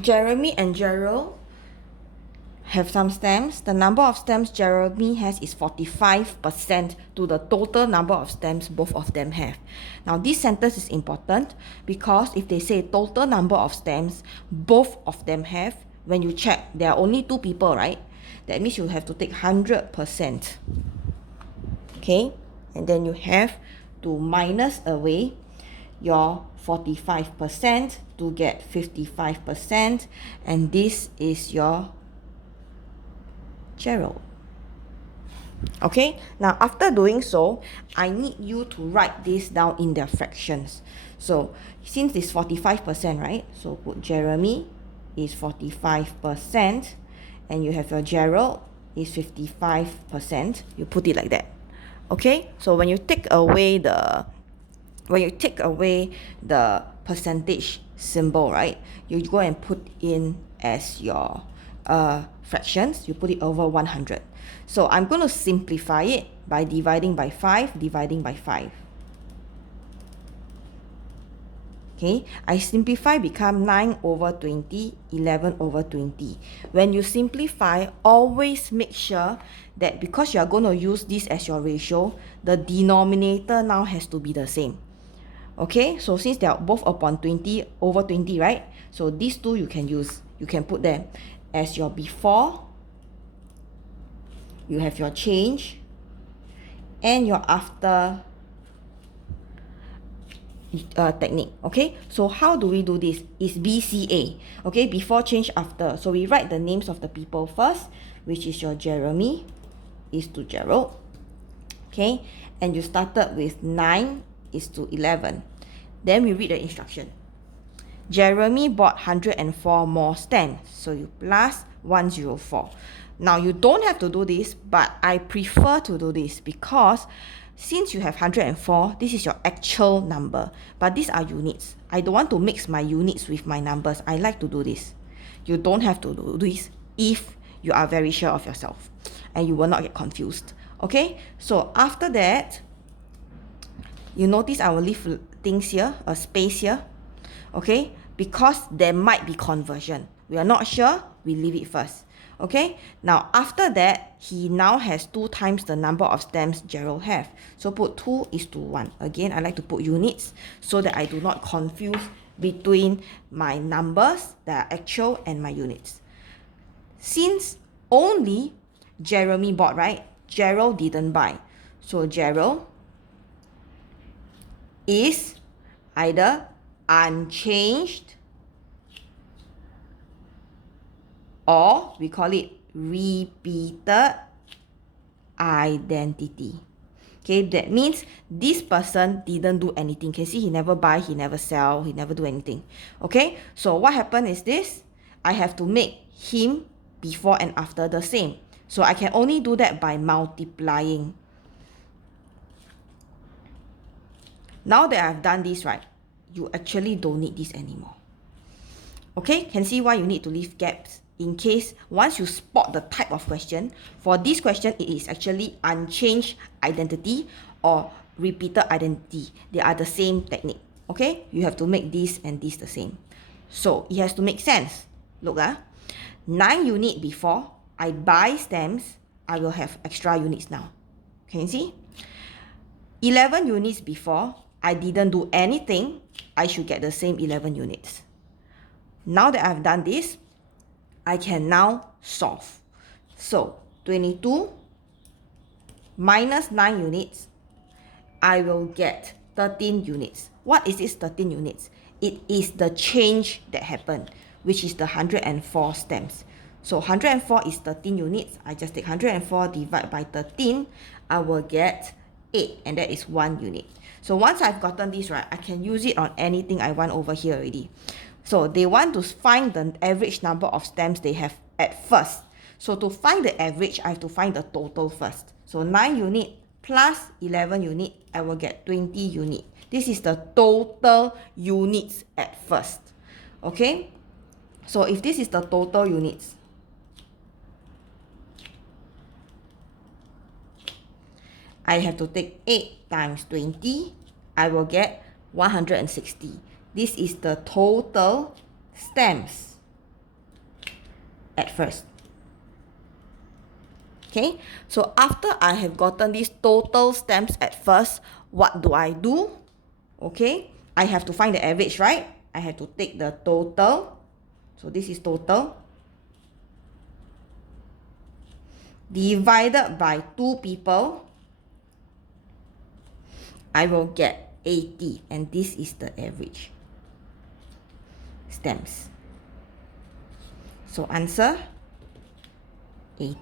Jeremy and Gerald have some stems. The number of stems Jeremy has is 45% to the total number of stems both of them have. Now this sentence is important because if they say total number of stems both of them have, when you check there are only two people, right? That means you have to take 100%. Okay, and then you have to minus away your 45% to get 55%, and this is your Gerald. Okay, now after doing so, I need you to write this down in their fractions. So since it's 45%, right? So put Jeremy is 45%, and you have your Gerald is 55%. You put it like that. Okay, so when you take away the percentage symbol, right, you go and put in as your fractions, you put it over 100. So I'm going to simplify it by dividing by 5. Okay, I simplify, become 9 over 20, 11 over 20. When you simplify, always make sure that because you are going to use this as your ratio, the denominator now has to be the same. Okay, so since they are both upon 20 over 20, right? So these two you can use. You can put them as your before, you have your change, and your after technique. Okay, so how do we do this? Is BCA. Okay, before, change, after. So we write the names of the people first, which is your Jeremy is to Gerald. Okay, and you started with 9 is to 11. Then we read the instruction. Jeremy bought 104 more stems, so you plus 104. Now you don't have to do this, but I prefer to do this because since you have 104, this is your actual number, but these are units. I don't want to mix my units with my numbers. I like to do this. You don't have to do this if you are very sure of yourself and you will not get confused. Okay, so after that, you notice I will leave things here, a space here. Okay, because there might be conversion. We are not sure, we leave it first. Okay, now after that, he now has 2 times the number of stems Gerald have. So put 2 is to 1. Again, I like to put units so that I do not confuse between my numbers that are actual and my units. Since only Jeremy bought, right? Gerald didn't buy. So Gerald is either unchanged or we call it repeated identity. Okay, that means this person didn't do anything. Can see he never buy, he never sell, he never do anything. Okay, so what happened is this. I have to make him before and after the same. So I can only do that by multiplying. Now that I've done this, right, you actually don't need this anymore. Okay, can see why you need to leave gaps in case once you spot the type of question. For this question, it is actually unchanged identity or repeated identity. They are the same technique. Okay, you have to make this and this the same. So it has to make sense. Look, 9 unit before I buy stems, I will have extra units now. Can you see? 11 units before I didn't do anything, I should get the same 11 units. Now that I've done this, I can now solve. So 22 minus 9 units, I will get 13 units. What is this 13 units? It is the change that happened, which is the 104 stems. So 104 is 13 units. I just take 104 divided by 13. I will get 8, and that is 1 unit. So once I've gotten this, right, I can use it on anything I want over here already. So they want to find the average number of stems they have at first. So to find the average, I have to find the total first. So 9 unit plus 11 unit, I will get 20 unit. This is the total units at first. Okay? So if this is the total units, I have to take 8 times 20. I will get 160. This is the total stems. at first. Okay, so after I have gotten these total stamps at first, what do I do? Okay, I have to find the average, right? I have to take the total. So this is total. Divided by 2 people, I will get 80. And this is the average stamps. So answer 80.